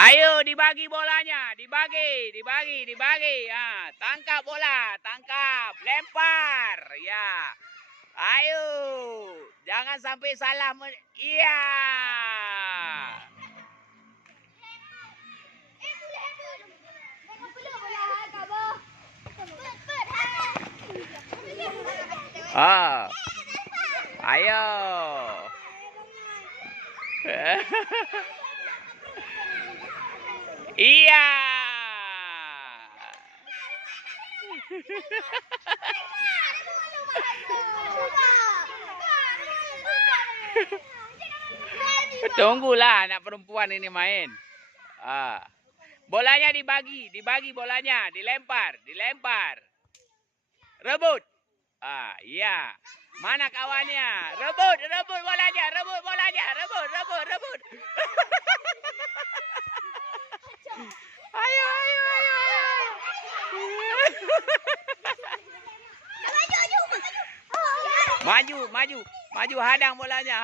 Ayo dibagi bolanya, dibagi. Ya, tangkap bola, tangkap, lempar. Ya. Ayo. Jangan sampai salah. Iya. Ah. Ayo. Iya. Tunggulah anak perempuan ini main. Ah. Bolanya dibagi bolanya, dilempar. Rebut. Ah, iya. Mana kawannya? Rebut bolanya, rebut. Ayo. Maju, hadang bolanya,